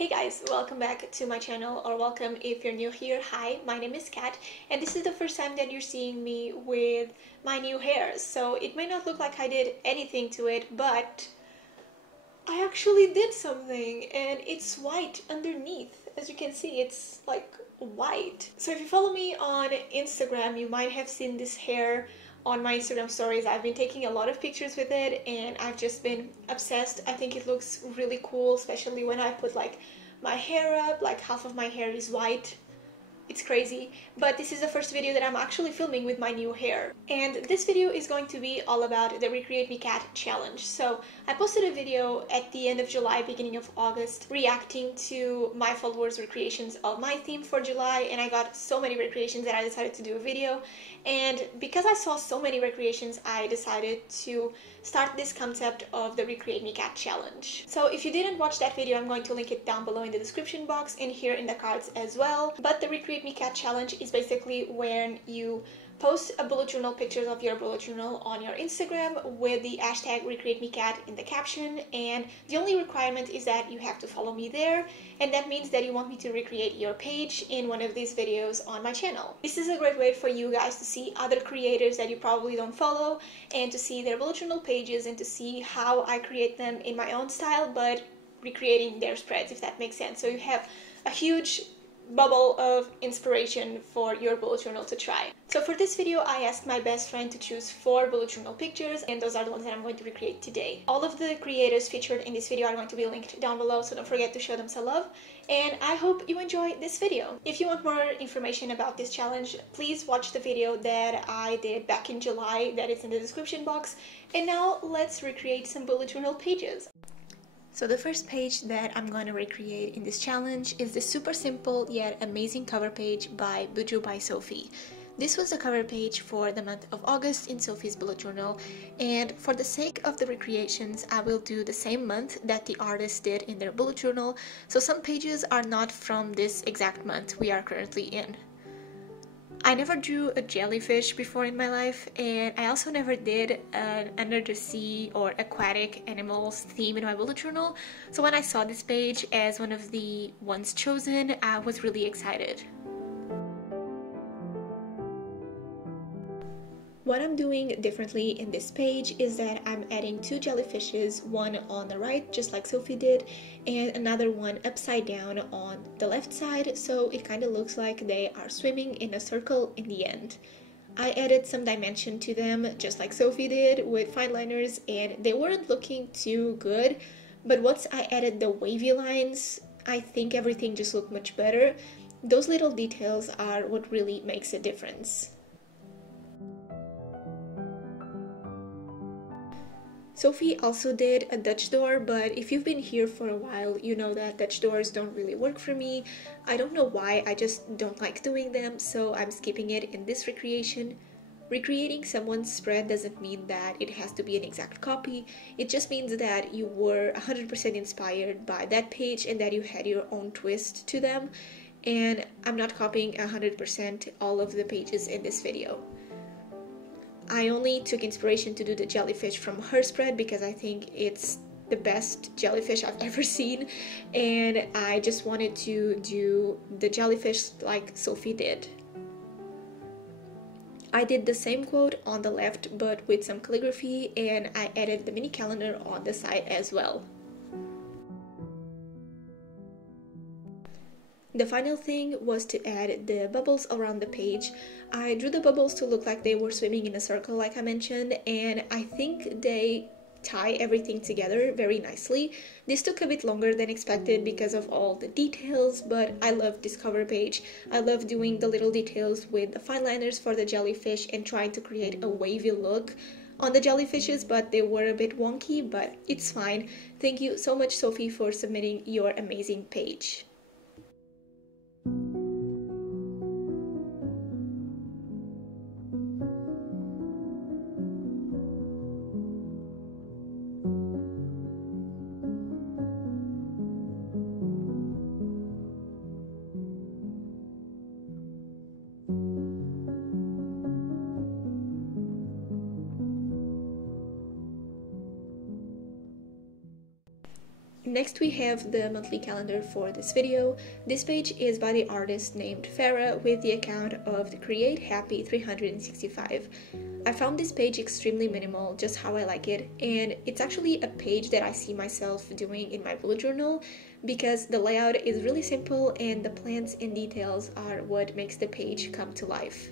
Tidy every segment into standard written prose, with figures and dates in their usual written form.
Hey guys, welcome back to my channel, or welcome if you're new here. Hi, my name is Kat, and this is the first time that you're seeing me with my new hair. So it may not look like I did anything to it, but I actually did something, and it's white underneath. As you can see, it's like white. So if you follow me on Instagram, you might have seen this hair on my Instagram stories. I've been taking a lot of pictures with it and I've just been obsessed. I think it looks really cool, especially when I put like my hair up, like half of my hair is white. It's crazy, but this is the first video that I'm actually filming with my new hair. And this video is going to be all about the Recreate Me Cat challenge. So I posted a video at the end of July, beginning of August, reacting to my followers' recreations of my theme for July, and I got so many recreations that I decided to do a video. And because I saw so many recreations, I decided to start this concept of the Recreate Me Cat challenge. So if you didn't watch that video, I'm going to link it down below in the description box and here in the cards as well. But the Recreate Me Cat challenge is basically when you post a bullet journal, pictures of your bullet journal on your Instagram with the hashtag RecreateMeCat in the caption, and the only requirement is that you have to follow me there, and that means that you want me to recreate your page in one of these videos on my channel. This is a great way for you guys to see other creators that you probably don't follow, and to see their bullet journal pages, and to see how I create them in my own style, but recreating their spreads, if that makes sense. So you have a huge bubble of inspiration for your bullet journal to try. So for this video, I asked my best friend to choose 4 bullet journal pictures, and those are the ones that I'm going to recreate today. All of the creators featured in this video are going to be linked down below, so don't forget to show them some love, and I hope you enjoy this video. If you want more information about this challenge, please watch the video that I did back in July that is in the description box. And now let's recreate some bullet journal pages. So the first page that I'm going to recreate in this challenge is this super simple yet amazing cover page by Buju by Sophie. This was the cover page for the month of August in Sophie's bullet journal, and for the sake of the recreations, I will do the same month that the artist did in their bullet journal, so some pages are not from this exact month we are currently in. I never drew a jellyfish before in my life, and I also never did an under the sea or aquatic animals theme in my bullet journal, so when I saw this page as one of the ones chosen, I was really excited. What I'm doing differently in this page is that I'm adding 2 jellyfishes, one on the right, just like Sophie did, and another one upside down on the left side, so it kind of looks like they are swimming in a circle in the end. I added some dimension to them, just like Sophie did, with fine liners, and they weren't looking too good, but once I added the wavy lines, I think everything just looked much better. Those little details are what really makes a difference. Sophie also did a Dutch door, but if you've been here for a while, you know that Dutch doors don't really work for me. I don't know why, I just don't like doing them, so I'm skipping it in this recreation. Recreating someone's spread doesn't mean that it has to be an exact copy. It just means that you were 100% inspired by that page and that you had your own twist to them. And I'm not copying 100% all of the pages in this video. I only took inspiration to do the jellyfish from her spread because I think it's the best jellyfish I've ever seen, and I just wanted to do the jellyfish like Sophie did. I did the same quote on the left but with some calligraphy, and I added the mini calendar on the side as well. The final thing was to add the bubbles around the page. I drew the bubbles to look like they were swimming in a circle like I mentioned, and I think they tie everything together very nicely. This took a bit longer than expected because of all the details, but I love this cover page. I love doing the little details with the fine liners for the jellyfish and trying to create a wavy look on the jellyfishes, but they were a bit wonky, but it's fine. Thank you so much, Sophie, for submitting your amazing page. Next we have the monthly calendar for this video. This page is by the artist named Farah with the account of the Create Happy 365. I found this page extremely minimal, just how I like it, and it's actually a page that I see myself doing in my bullet journal because the layout is really simple and the plants and details are what makes the page come to life.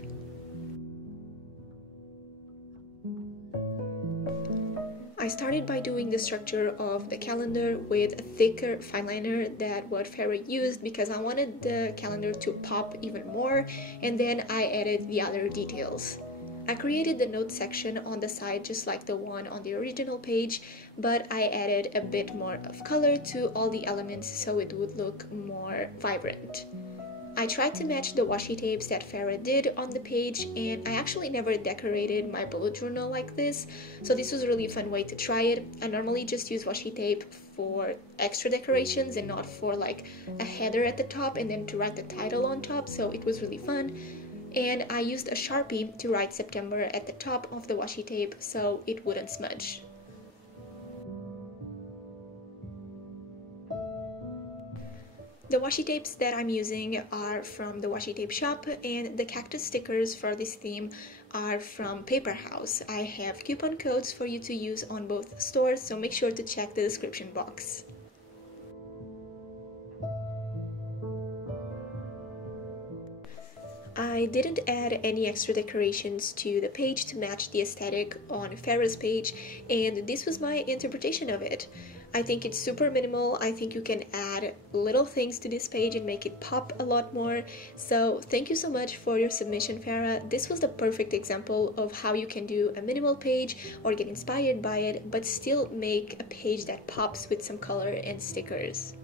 I started by doing the structure of the calendar with a thicker fine liner than what Farah used because I wanted the calendar to pop even more, and then I added the other details. I created the notes section on the side just like the one on the original page, but I added a bit more of color to all the elements so it would look more vibrant. I tried to match the washi tapes that Farah did on the page, and I actually never decorated my bullet journal like this, so this was a really fun way to try it. I normally just use washi tape for extra decorations and not for like a header at the top and then to write the title on top, so it was really fun. And I used a Sharpie to write September at the top of the washi tape so it wouldn't smudge. The washi tapes that I'm using are from the washi tape shop, and the cactus stickers for this theme are from Paper House. I have coupon codes for you to use on both stores, so make sure to check the description box. I didn't add any extra decorations to the page to match the aesthetic on Farah's page, and this was my interpretation of it. I think it's super minimal. I think you can add little things to this page and make it pop a lot more. So thank you so much for your submission, Farah. This was the perfect example of how you can do a minimal page or get inspired by it, but still make a page that pops with some color and stickers.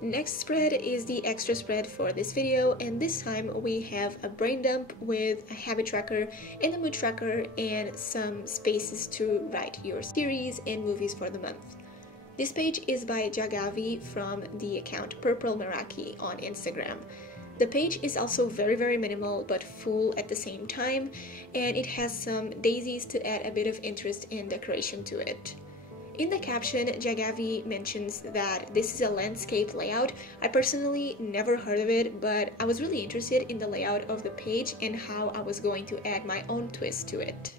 Next spread is the extra spread for this video, and this time we have a brain dump with a habit tracker and a mood tracker and some spaces to write your series and movies for the month. This page is by Jagavi from the account Purple Meraki on Instagram. The page is also very minimal but full at the same time, and it has some daisies to add a bit of interest and decoration to it. In the caption, Jagavi mentions that this is a landscape layout. I personally never heard of it, but I was really interested in the layout of the page and how I was going to add my own twist to it.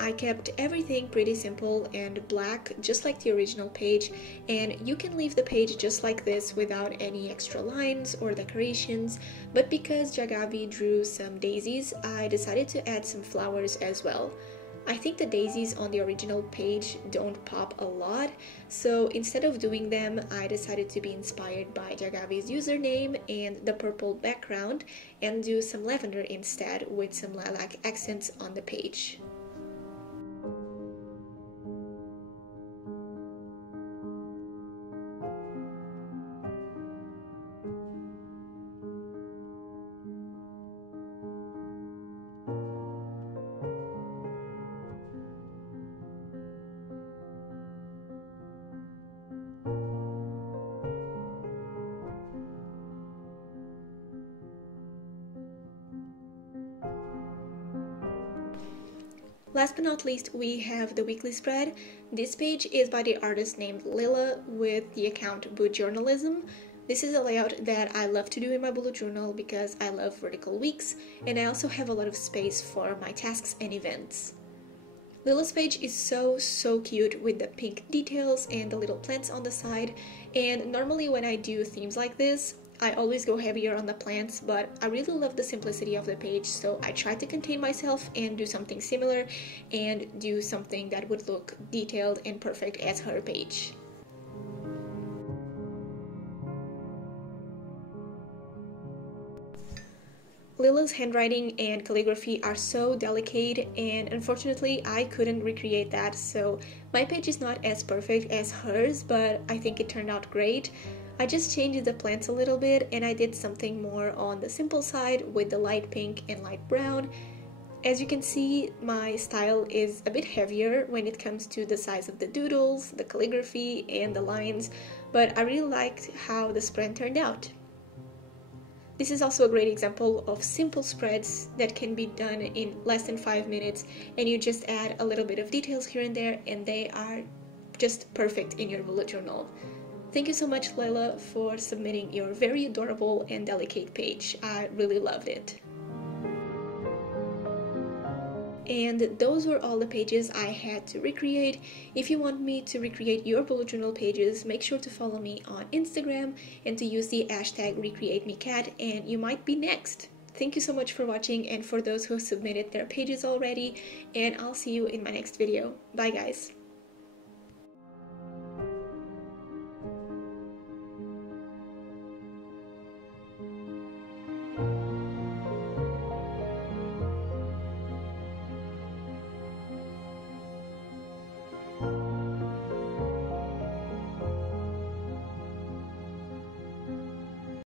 I kept everything pretty simple and black, just like the original page, and you can leave the page just like this without any extra lines or decorations, but because Jagavi drew some daisies, I decided to add some flowers as well. I think the daisies on the original page don't pop a lot, so instead of doing them, I decided to be inspired by Jagavi's username and the purple background and do some lavender instead with some lilac accents on the page. Last but not least, we have the weekly spread. This page is by the artist named Lila with the account Boot Journalism. This is a layout that I love to do in my bullet journal because I love vertical weeks, and I also have a lot of space for my tasks and events. Lila's page is so cute with the pink details and the little plants on the side, and normally when I do themes like this, I always go heavier on the plants, but I really love the simplicity of the page, so I tried to contain myself and do something similar and do something that would look detailed and perfect as her page. Lila's handwriting and calligraphy are so delicate, and unfortunately I couldn't recreate that, so my page is not as perfect as hers, but I think it turned out great. I just changed the plants a little bit and I did something more on the simple side with the light pink and light brown. As you can see, my style is a bit heavier when it comes to the size of the doodles, the calligraphy, and the lines, but I really liked how the spread turned out. This is also a great example of simple spreads that can be done in less than 5 minutes, and you just add a little bit of details here and there and they are just perfect in your bullet journal. Thank you so much, Lila, for submitting your very adorable and delicate page. I really loved it. And those were all the pages I had to recreate. If you want me to recreate your bullet journal pages, make sure to follow me on Instagram and to use the hashtag #RecreateMeCat, and you might be next. Thank you so much for watching and for those who submitted their pages already, and I'll see you in my next video. Bye guys!